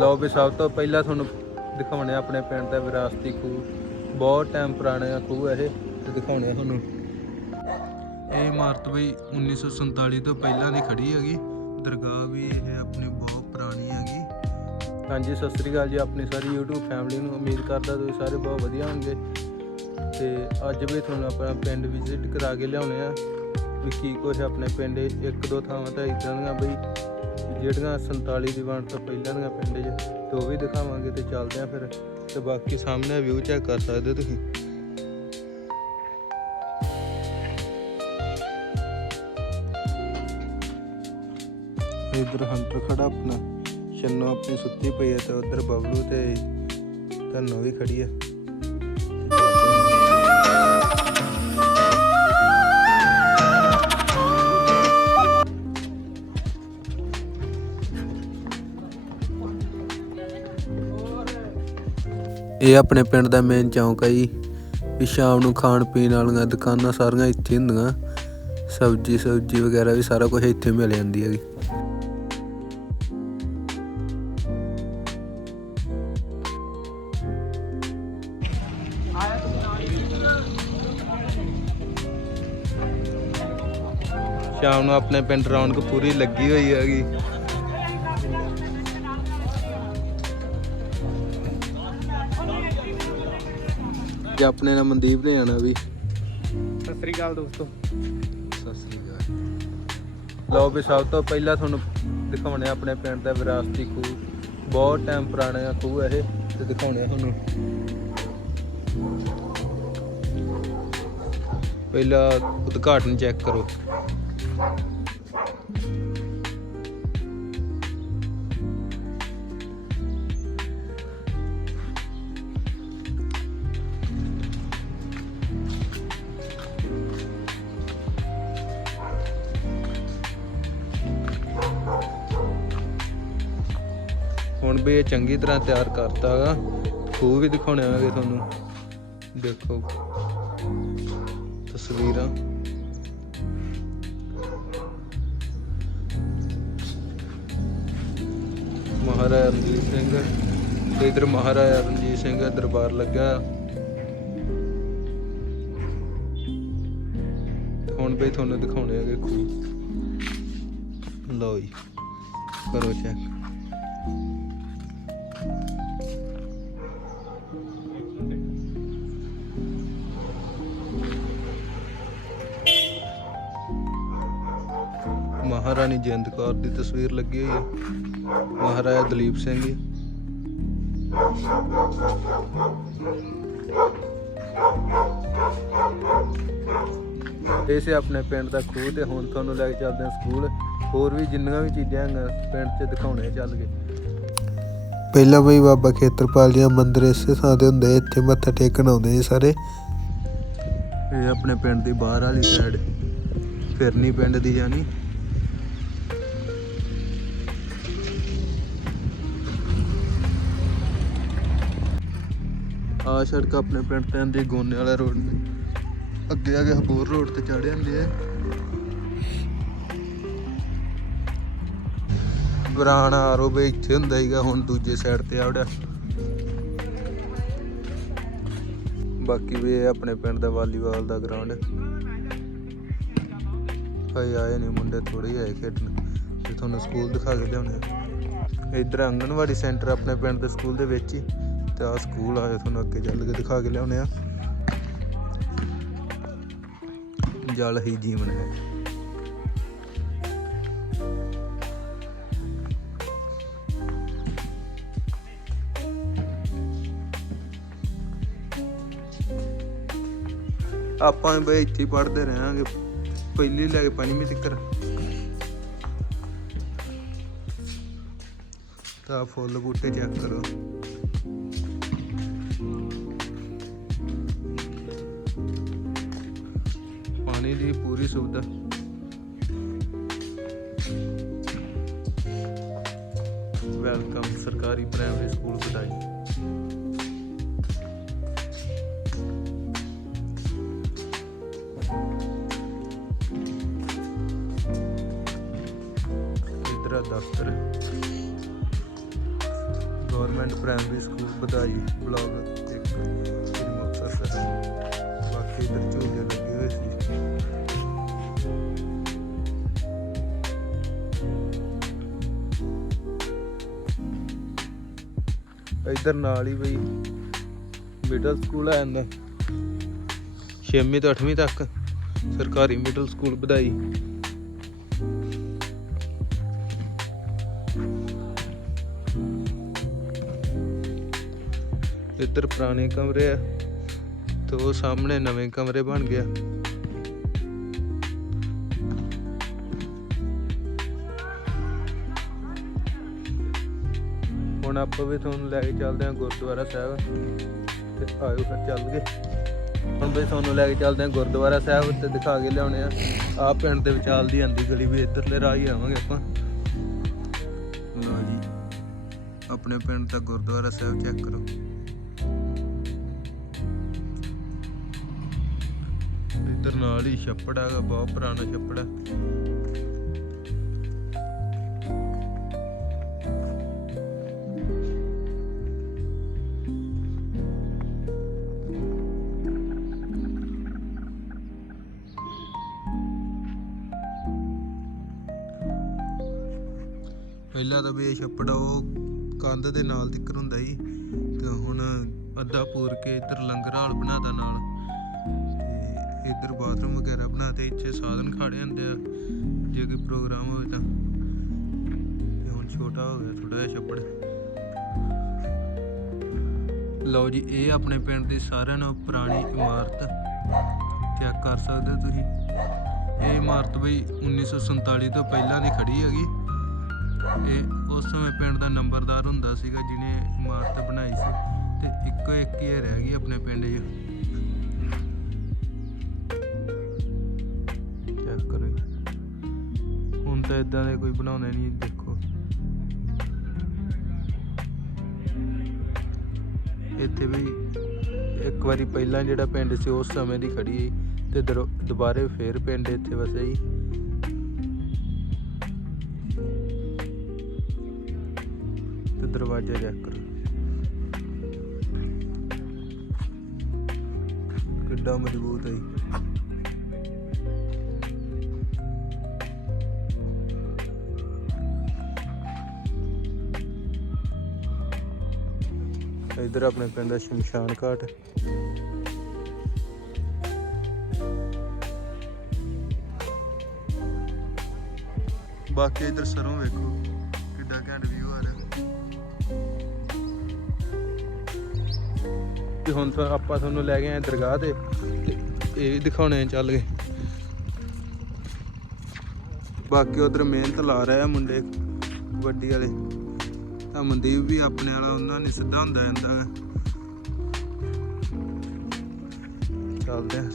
ਲਓ ਵੀ ਸਭ ਤੋਂ ਪਹਿਲਾਂ ਤੁਹਾਨੂੰ ਦਿਖਾਉਣੇ ਆ ਆਪਣੇ ਪਿੰਡ ਦਾ ਵਿਰਾਸਤੀ ਖੂਹ। ਬਹੁਤ ਟਾਈਮ ਪੁਰਾਣਾ ਖੂਹ ਹੈ ਇਹ, ਤੇ ਦਿਖਾਉਣੇ ਆ ਤੁਹਾਨੂੰ। ਇਹ ਇਮਾਰਤ ਬਈ 1947 ਤੋਂ ਪਹਿਲਾਂ ਦੀ ਖੜੀ ਹੈਗੀ। ਦਰਗਾਹ ਵੀ ਇਹ ਆਪਣੀ ਬਹੁਤ ਪੁਰਾਣੀ ਹੈਗੀ। ਹਾਂਜੀ, ਸਤਿ ਸ੍ਰੀ ਅਕਾਲ ਜੀ, ਆਪਣੀ ਸਾਰੀ YouTube ਫੈਮਿਲੀ ਨੂੰ ਉਮੀਦ ਕਰਦਾ ਤੁਸੀਂ ਸਾਰੇ ਬਹੁਤ ਵਧੀਆ ਹੋਣਗੇ। ਤੇ ਅੱਜ ਵੀ ਤੁਹਾਨੂੰ ਆਪਣਾ ਪਿੰਡ ਵਿਜ਼ਿਟ ਕਰਾ ਕੇ ਲਿਆਉਣੇ ਆ। ਵੀ ਕੀ ਕੁਛ ਆਪਣੇ ਪਿੰਡ, ਇੱਕ ਦੋ ਥਾਵਾਂ ਤਾਂ ਇਦਾਂ ਦੀਆਂ ਬਈ ਜਿਹੜੀਆਂ 47 ਦੀ ਵੰਡ ਤੋਂ ਪਹਿਲਾਂ ਦੀਆਂ ਪਿੰਡ 'ਚ, ਤੇ ਉਹ ਵੀ ਦਿਖਾਵਾਂਗੇ ਤੇ ਚੱਲਦੇ ਆ ਫਿਰ। ਤੇ ਬਾਕੀ ਸਾਹਮਣੇ ਵਿਊ ਚੈੱਕ ਕਰ ਸਕਦੇ ਹੋ ਤੁਸੀਂ। ਇਧਰ ਹੰਟਰ ਖੜਾ ਆਪਣਾ। ਛੰਨੋ ਆਪਣੀ ਸੁੱਤੀ ਪਈ ਹੈ ਤੇ ਉਧਰ ਬਬਲੂ ਤੇ ਧੰਨੋ ਵੀ ਖੜੀ ਹੈ ਇਹ ਆਪਣੇ ਪਿੰਡ ਦਾ ਮੇਨ ਚੌਂਕ ਹੈ ਜੀ। ਵੀ ਸ਼ਾਮ ਨੂੰ ਖਾਣ ਪੀਣ ਵਾਲੀਆਂ ਦੁਕਾਨਾਂ ਸਾਰੀਆਂ ਇੱਥੇ ਹੁੰਦੀਆਂ। ਸਬਜ਼ੀ ਸਬਜ਼ੀ ਵਗੈਰਾ ਵੀ ਸਾਰਾ ਕੁਝ ਇੱਥੇ ਮਿਲ ਜਾਂਦੀ ਹੈ ਜੀ ਸ਼ਾਮ ਨੂੰ ਆਪਣੇ ਪਿੰਡ ਰੌਣਕ ਪੂਰੀ ਲੱਗੀ ਹੋਈ ਹੈਗੀ। ਤੇ ਆਪਣੇ ਨਾਲ ਮਨਦੀਪ ਨੇ ਆਣਾ ਵੀ। ਸਤਿ ਸ੍ਰੀ ਅਕਾਲ ਦੋਸਤੋ। ਸਤਿ ਸ੍ਰੀ ਅਕਾਲ। ਲਓ ਵੀ ਸਭ ਤੋਂ ਪਹਿਲਾਂ ਤੁਹਾਨੂੰ ਦਿਖਾਉਣੇ ਆਪਣੇ ਪਿੰਡ ਦਾ ਵਿਰਾਸਤੀ ਖੂਹ। ਬਹੁਤ ਟਾਈਮ ਪੁਰਾਣਾ ਖੂਹ ਹੈ ਇਹ ਤੇ ਦਿਖਾਉਣੇ ਤੁਹਾਨੂੰ। ਪਹਿਲਾਂ ਉਦਘਾਟਨ ਚੈੱਕ ਕਰੋ। ਹੁਣ ਵੀ ਇਹ ਚੰਗੀ ਤਰ੍ਹਾਂ ਤਿਆਰ ਕਰਤਾ ਹੈਗਾ ਖੂਹ ਵੀ ਦਿਖਾਉਣੇ ਆਵਾਂਗੇ ਤੁਹਾਨੂੰ। ਦੇਖੋ। ਤਸਵੀਰਾਂ। ਮਹਾਰਾਜਾ ਰਣਜੀਤ ਸਿੰਘ। ਤੇ ਇਧਰ ਮਹਾਰਾਜਾ ਰਣਜੀਤ ਸਿੰਘ ਦਾ ਦਰਬਾਰ ਲੱਗਾ। ਹੁਣ ਵੀ ਤੁਹਾਨੂੰ ਦਿਖਾਉਣੇ ਹੈਗੇ ਖੂਹ। ਲਓ ਜੀ। ਕਰੋ ਚੈੱਕ ਮਹਾਰਾਣੀ ਜਿੰਦ ਕੌਰ ਦੀ ਤਸਵੀਰ ਲੱਗੀ ਹੋਈ ਹੈ ਮਹਾਰਾਜਾ ਦਲੀਪ ਸਿੰਘ ਜੀ। ਇਹ ਸੀ ਆਪਣੇ ਪਿੰਡ ਦਾ ਖੂਹ ਤੇ ਹੁਣ ਤੁਹਾਨੂੰ ਲੈ ਕੇ ਚੱਲਦੇ ਹਾਂ ਸਕੂਲ। ਹੋਰ ਵੀ ਜਿੰਨੀਆਂ ਵੀ ਚੀਜ਼ਾਂ ਹੈਗੀਆਂ ਪਿੰਡ 'ਚ ਦਿਖਾਉਣੇ ਚੱਲ ਗਏ ਪਹਿਲਾਂ ਬਈ ਬਾਬਾ ਖੇਤਰਪਾਲ ਜੀ ਦਾ ਮੰਦਿਰ ਇਸੇ ਥਾਂ ਤੇ ਹੁੰਦੇ ਇੱਥੇ ਮੱਥਾ ਟੇਕਣ ਆਉਂਦੇ ਸੀ ਸਾਰੇ। ਇਹ ਆਪਣੇ ਪਿੰਡ ਦੀ ਬਾਹਰ ਵਾਲੀ ਸਾਈਡ ਫਿਰਨੀ ਪਿੰਡ ਦੀ ਜਾਨੀ ਆ ਸੜਕ ਆਪਣੇ ਪਿੰਡ ਤੇ ਆਂਦੀ ਗੋਨੇ ਵਾਲਾ ਰੋਡ ਨੇ ਅੱਗੇ ਆ ਕੇ ਹਬੂਰ ਰੋਡ ਤੇ ਚੜ ਜਾਂਦੇ ਆ ਪੁਰਾਣਾ ਆਰੋ ਇੱਥੇ ਹੁੰਦਾ ਹੀਗਾ ਹੁਣ ਦੂਜੇ ਸਾਈਡ ਤੇ ਆਵੜਿਆ ਬਾਕੀ ਵੀ ਇਹ ਆਪਣੇ ਪਿੰਡ ਦਾ ਵਾਲੀਬਾਲ ਦਾ ਗਰਾਊਂਡ ਭਾਈ ਆਏ ਨੇ ਮੁੰਡੇ ਥੋੜੇ ਆਏ ਖੇਡਣ। ਤੇ ਤੁਹਾਨੂੰ ਸਕੂਲ ਦਿਖਾ ਕੇ ਲਿਆਉਣੇ ਆ। ਇੱਧਰ ਆਂਗਣਵਾੜੀ ਸੈਂਟਰ ਆਪਣੇ ਪਿੰਡ ਦੇ ਸਕੂਲ ਦੇ ਵਿੱਚ ਹੀ। ਤੇ ਆ ਸਕੂਲ ਆਏ ਤੁਹਾਨੂੰ ਅੱਗੇ ਚੱਲ ਕੇ ਦਿਖਾ ਕੇ ਲਿਆਉਣੇ ਆ। ਜਲ ਹੀ ਜੀਵਨ ਹੈ। ਆਪਾਂ ਬਈ ਇੱਥੇ ਹੀ ਪੜ੍ਹਦੇ ਰਹਾਂਗੇ। ਪਹਿਲੀ ਲੈ ਕੇ ਪੰਜਵੀਂ ਤੱਕ। ਤਾਂ ਫੁੱਲ ਬੂਟੇ ਚੈੱਕ ਕਰੋ। ਦੀ ਸੁਵਿਧਾ ਵੈਲਕਮ ਸਰਕਾਰੀ ਪ੍ਰਾਇਮਰੀ ਸਕੂਲ ਬਦਾਈ ਇਧਰ ਨਾਲ ਹੀ ਬਈ। ਮਿਡਲ ਸਕੂਲ ਆ ਜਾਂਦਾ। 6ਵੀਂ ਤੋਂ 8ਵੀਂ ਤੱਕ ਸਰਕਾਰੀ ਮਿਡਲ ਸਕੂਲ ਵਧਾਈ। ਇੱਧਰ ਪੁਰਾਣੇ ਕਮਰੇ ਆ। ਤੇ ਉਹ ਸਾਹਮਣੇ ਨਵੇਂ ਕਮਰੇ ਬਣ ਗਿਆ। ਹੁਣ ਆਪਾਂ ਵੀ ਤੁਹਾਨੂੰ ਲੈ ਕੇ ਚੱਲਦੇ ਹਾਂ ਗੁਰਦੁਆਰਾ ਸਾਹਿਬ। ਤੇ ਆਇਓ ਫਿਰ ਚੱਲ ਗਏ ਹੁਣ ਬਈ ਤੁਹਾਨੂੰ ਲੈ ਕੇ ਚੱਲਦੇ ਹਾਂ ਗੁਰਦੁਆਰਾ ਸਾਹਿਬ ਤੇ ਦਿਖਾ ਕੇ ਲਿਆਉਣੇ ਆ। ਆਹ ਪਿੰਡ ਦੇ ਵਿਚਾਲ ਆਂਦੀ ਗਲੀ ਵੀ ਇੱਧਰਲੇ ਰਾਹ ਹੀ ਆਵਾਂਗੇ ਆਪਾਂ। ਲਓ ਜੀ, ਆਪਣੇ ਪਿੰਡ ਦਾ ਗੁਰਦੁਆਰਾ ਸਾਹਿਬ ਚੈੱਕ ਕਰੋ। ਇੱਧਰ ਨਾਲ ਹੀ ਛੱਪੜ ਹੈਗਾ, ਬਹੁਤ ਪੁਰਾਣਾ ਛੱਪੜ ਹੈ। ਕੰਧ ਦੇ ਨਾਲ ਦਿੱਕਰ ਹੁੰਦਾ ਸੀ ਤੇ ਹੁਣ ਅੱਧਾ ਪੂਰ ਕੇ ਇੱਧਰ ਲੰਗਰ ਹਾਲ ਬਣਾਤਾ ਨਾਲ। ਤੇ ਇੱਧਰ ਬਾਥਰੂਮ ਵਗੈਰਾ ਬਣਾਤੇ, ਇੱਥੇ ਸਾਧਨ ਖੜੇ ਹੁੰਦੇ ਆ, ਜੇ ਕੋਈ ਪ੍ਰੋਗਰਾਮ ਹੋਵੇ ਤਾਂ। ਤੇ ਹੁਣ ਛੋਟਾ ਹੋ ਗਿਆ ਥੋੜਾ ਜਿਹਾ ਛੱਪੜ। ਲਓ ਜੀ, ਇਹ ਆਪਣੇ ਪਿੰਡ ਦੀ ਸਾਰਿਆਂ ਨਾਲੋਂ ਪੁਰਾਣੀ ਇਮਾਰਤ। ਚੈੱਕ ਕਰ ਸਕਦੇ ਹੋ ਤੁਸੀਂ? ਇਹ ਇਮਾਰਤ ਬਈ 1947 ਤੋਂ ਪਹਿਲਾਂ ਦੀ ਖੜੀ ਹੈਗੀ। ਇਹ ਉਸ ਸਮੇਂ ਪਿੰਡ ਦਾ ਨੰਬਰਦਾਰ ਹੁੰਦਾ ਸੀਗਾ ਜਿਹਨੇ ਇਮਾਰਤ ਬਣਾਈ ਸੀ ਤੇ ਇੱਕੋ ਇੱਕ ਹੀ ਰਹਿ ਗਈ ਆਪਣੇ ਪਿੰਡ 'ਚ। ਚੈੱਕ ਕਰੋ ਹੁਣ ਤਾਂ ਇਦਾਂ ਦੇ ਕੋਈ ਬਣਾਉਂਦੇ ਨਹੀਂ, ਦੇਖੋ। ਇੱਥੇ ਵੀ ਇੱਕ ਵਾਰੀ ਪਹਿਲਾਂ ਜਿਹੜਾ ਪਿੰਡ ਸੀ, ਉਸ ਸਮੇਂ ਦੀ ਖੜੀ ਤੇ ਦਰ- ਦੁਬਾਰੇ ਫੇਰ ਪਿੰਡ ਇੱਥੇ ਵਸਿਆ ਜੀ ਦਰਵਾਜ਼ਾ ਚੈੱਕ ਕਰੋ ਕਿੱਡਾ ਮਜ਼ਬੂਤ ਹੈ ਜੀ। ਆਪਣੇ ਪਿੰਡ ਦਾ ਸ਼ਮਸ਼ਾਨ ਘਾਟ। ਬਾਕੀ ਇੱਧਰ ਸਰੋਂ ਵੇਖੋ, ਕਿੱਡਾ ਘੈਂਟ ਵਿਊ ਆ ਰਿਹਾ। ਤੇ ਹੁਣ ਤਾਂ ਆਪਾਂ ਤੁਹਾਨੂੰ ਲੈ ਗਏ ਆ ਦਰਗਾਹ ਤੇ ਇਹ ਦਿਖਾਉਣੇ ਚੱਲ ਗਏ ਬਾਕੀ ਉਧਰ ਮਿਹਨਤ ਲਾ ਰਹੇ ਮੁੰਡੇ ਵੱਡੀ ਵਾਲੇ। ਤਾਂ ਮਨਦੀਪ ਵੀ ਆਪਣੇ ਵਾਲਾ, ਉਹਨਾਂ ਨੇ ਸਿੱਧਾ ਹੁੰਦਾ ਜਾਂਦਾ ਗਾ। ਚੱਲਦੇ ਆ।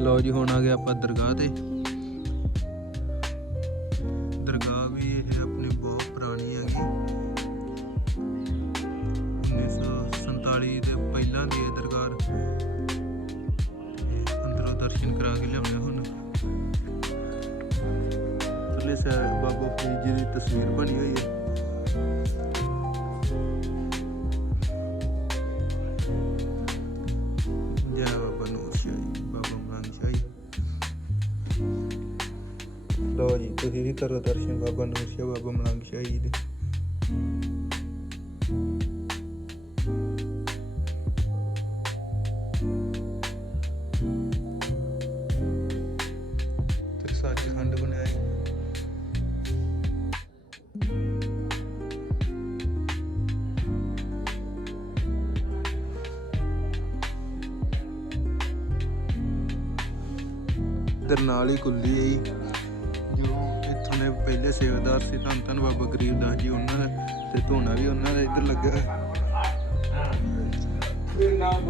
ਲਓ ਜੀ, ਹੁਣ ਆ ਗਏ ਆਪਾਂ ਦਰਗਾਹ ਤੇ। ਦਰਸ਼ਨ ਕਰਾ ਕੇ ਲਿਆਉਣੇ ਹੁਣ। ਥੱਲੇ ਸਾਹਿਬ ਬਾਬਾ ਫਰੀਦ ਜੀ ਦੀ ਤਸਵੀਰ ਬਣੀ ਹੋਈ ਹੈ। ਜੈ ਬਾਬਾ ਨੂਰ ਸ਼ਾਹ ਜੀ, ਬਾਬਾ ਮਲੰਗ ਸ਼ਾਹ ਲੋ ਜੀ, ਤੁਸੀਂ ਵੀ ਕਰੋ ਦਰਸ਼ਨ ਬਾਬਾ ਨੂਰ ਸ਼ਾਹ, ਬਾਬਾ ਮਲੰਗ ਸ਼ਾਹ ਜੀ ਦੇ। ਇਧਰ ਨਾਲ ਹੀ ਕੁੱਲੀ ਹੈ ਜੀ। ਇੱਥੋਂ ਦੇ ਪਹਿਲੇ ਸੇਵਾਦਾਰ ਸੀ ਧੰਨ ਧੰਨ ਬਾਬਾ ਗਰੀਬਦਾਸ ਜੀ ਉਹਨਾਂ ਦਾ ਤੇ ਧੋਣਾ ਵੀ ਉਹਨਾਂ ਦਾ ਇੱਧਰ ਲੱਗਾ। ਅੱਛਾ। ਨਹੀਂ ਨਾਮ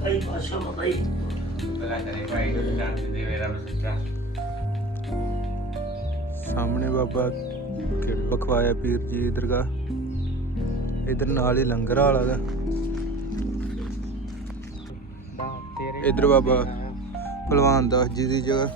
ਭਾਈ ਪਾਸ਼ਾ ਭਾਈ ਪਹਿਲਾਂ ਤੇਰੇ ਭਾਈ ਨੂੰ ਜਾਣਦੇ ਦੇ ਮੇਰਾ ਬਸਟਾ ਸਾਹਮਣੇ ਬਾਬਾ ਕਿਹੜਾ ਪੀਰ ਜੀ ਦਰਗਾਹ। ਇਧਰ ਨਾਲ ਹੀ ਲੰਗਰ ਵਾਲਾ ਦਾ ਇਧਰ ਬਾਬਾ ਭਲਵਾਨ ਦਾਸ ਜੀ ਦੀ ਜਗ੍ਹਾ।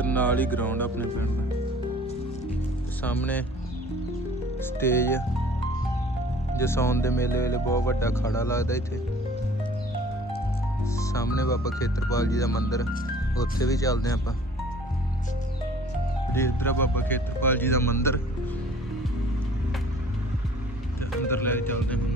ਇਧਰ ਨਾਲ ਹੀ ਗਰਾਊਂਡ ਆਪਣੇ ਪਿੰਡ ਦਾ। ਸਾਹਮਣੇ ਸਟੇਜ ਜਸੌਨ ਦੇ ਮੇਲੇ ਵੇਲੇ ਬਹੁਤ ਵੱਡਾ ਖਾੜਾ ਲੱਗਦਾ ਇੱਥੇ। ਸਾਹਮਣੇ ਬਾਬਾ ਖੇਤਰਪਾਲ ਜੀ ਦਾ ਮੰਦਿਰ ਉੱਥੇ ਵੀ ਚੱਲਦੇ ਹਾਂ ਆਪਾਂ। ਜੀ ਇੱਧਰ ਬਾਬਾ ਖੇਤਰਪਾਲ ਜੀ ਦਾ ਮੰਦਿਰ। ਤੇ ਅੰਦਰ ਲੈ ਕੇ ਚੱਲਦੇ ਹਾਂ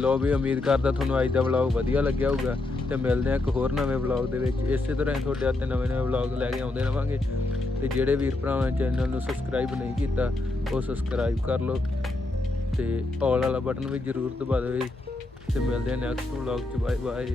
ਲੋ ਵੀ ਉਮੀਦ ਕਰਦਾ ਤੁਹਾਨੂੰ ਅੱਜ ਦਾ ਵਲੌਗ ਵਧੀਆ ਲੱਗਿਆ ਹੋਊਗਾ। ਤੇ ਮਿਲਦੇ ਆ ਇੱਕ ਹੋਰ ਨਵੇਂ ਵਲੌਗ ਦੇ ਵਿੱਚ। ਇਸੇ ਤਰ੍ਹਾਂ ਹੀ ਤੁਹਾਡੇ ਹੱਥੇ ਨਵੇਂ ਨਵੇਂ ਵਲੌਗ ਲੈ ਕੇ ਆਉਂਦੇ ਰਵਾਂਗੇ। ਤੇ ਜਿਹੜੇ ਵੀਰ ਭਰਾਵਾਂ ਚੈਨਲ ਨੂੰ ਸਬਸਕ੍ਰਾਈਬ ਨਹੀਂ ਕੀਤਾ, ਉਹ ਸਬਸਕ੍ਰਾਈਬ ਕਰ ਲਓ। ਤੇ ਆਲ ਵਾਲਾ ਬਟਨ ਵੀ ਜ਼ਰੂਰ ਦਬਾ ਦਿਓ ਜੀ। ਤੇ ਮਿਲਦੇ ਆ ਨੈਕਸਟ ਵਲੌਗ ਚ। Bye bye